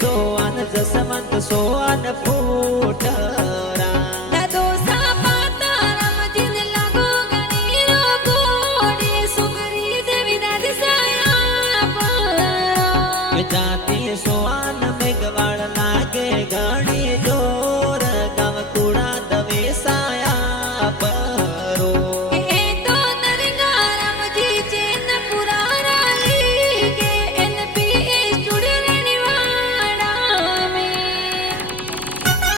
सोवान जसवंत सोवान फूटरा दादो सापाता रमजिन लगो गणी रोगोडी सुगरी देवी दादी साया जाती